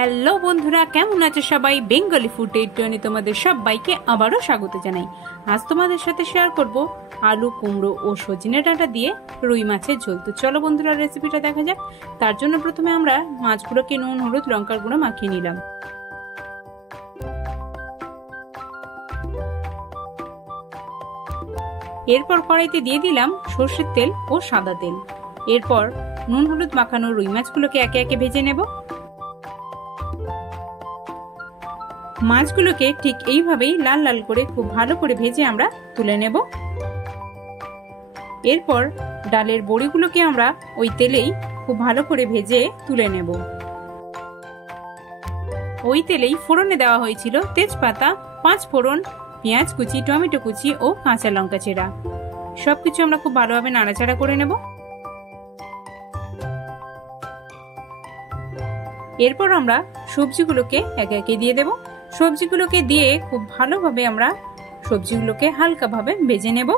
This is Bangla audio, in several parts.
হ্যালো বন্ধুরা, কেমন আছে সবাই? বেঙ্গলি ফুড 820 তোমাদের সবাইকে আবারও স্বাগত জানাই। আজ তোমাদের সাথে শেয়ার করব আলু, কুমড়ো ও সজনে ডাঁটা দিয়ে রুই মাছের ঝোল। তো চলো বন্ধুরা, রেসিপিটা দেখা যাক। তার জন্য প্রথমে আমরা মাছগুলোকে নুন, হলুদ, লঙ্কার গুঁড়ো মাখিয়ে নিলাম। এরপর কড়াইতে দিয়ে দিলাম সর্ষের তেল ও সাদা তেল। এরপর নুন হলুদ মাখানো রুই মাছগুলোকে একে একে ভেজে নেব। মাছগুলোকে ঠিক এইভাবেই লাল লাল করে খুব ভালো করে ভেজে আমরা তুলে নেব। এরপর ডালের বড়িগুলোকে আমরা ওই তেলেই খুব ভালো করে ভেজে তুলে নেব। ওই তেলেই ফোড়নে দেওয়া হয়েছিল তেজপাতা, 5 ফোড়ন, পেঁয়াজ কুচি, টমেটো কুচি ও কাঁচা লঙ্কা চেরা। সবকিছু আমরা খুব ভালোভাবে নাড়াচাড়া করে নেব। এরপর আমরা সবজিগুলোকে একে একে দিয়ে দেব। সবজিগুলোকে দিয়ে খুব ভালোভাবে আমরা সবজিগুলোকে হালকাভাবে ভেজে নেব।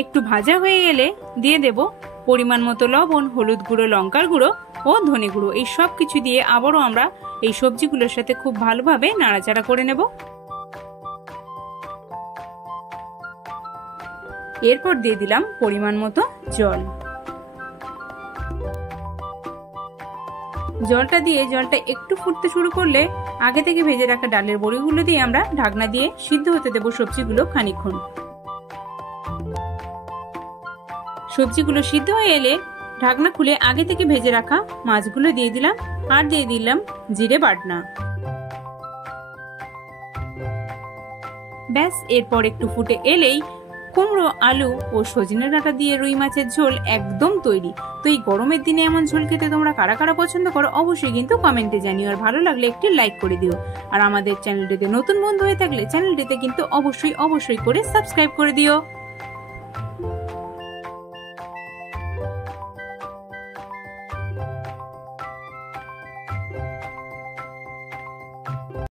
একটু ভাজা হয়ে গেলে দিয়ে দেব পরিমাণ মতো লবণ, হলুদ গুঁড়ো, লঙ্কার গুঁড়ো ও ধনে গুঁড়ো। এই সব কিছু দিয়ে আবারও আমরা এই সবজিগুলোর সাথে খুব ভালোভাবে নাড়াচাড়া করে নেব। এরপর দিয়ে দিলাম পরিমাণ মতো জল। জলটা একটু ফুটতে শুরু করলে আগে থেকে ভেজে রাখা ডালের বড়িগুলো দিয়ে আমরা ঢাকনা দিয়ে সিদ্ধ হতে দেব সবজিগুলো খানিকক্ষণ। সবজিগুলো সিদ্ধ হয়ে এলে ঢাকনা খুলে আগে থেকে ভেজে রাখা মাছগুলো দিয়ে দিলাম আর দিয়ে দিলাম জিরে বাটনা। ব্যাস, এরপর একটু ফুটে এলেই কুমড়ো, আলু ও সজনে ডাঁটা দিয়ে রুই মাছের ঝোল একদম তৈরি। তো এই গরমের দিনে এমন ঝোল খেতে তোমরা কারা কারা পছন্দ করো অবশ্যই কিন্তু কমেন্টে জানিও। আর ভালো লাগলে একটি লাইক করে দিও। আর আমাদের চ্যানেলটিতে নতুন বন্ধু হয়ে থাকলে চ্যানেলটিতে কিন্তু অবশ্যই করে সাবস্ক্রাইব করে দিও।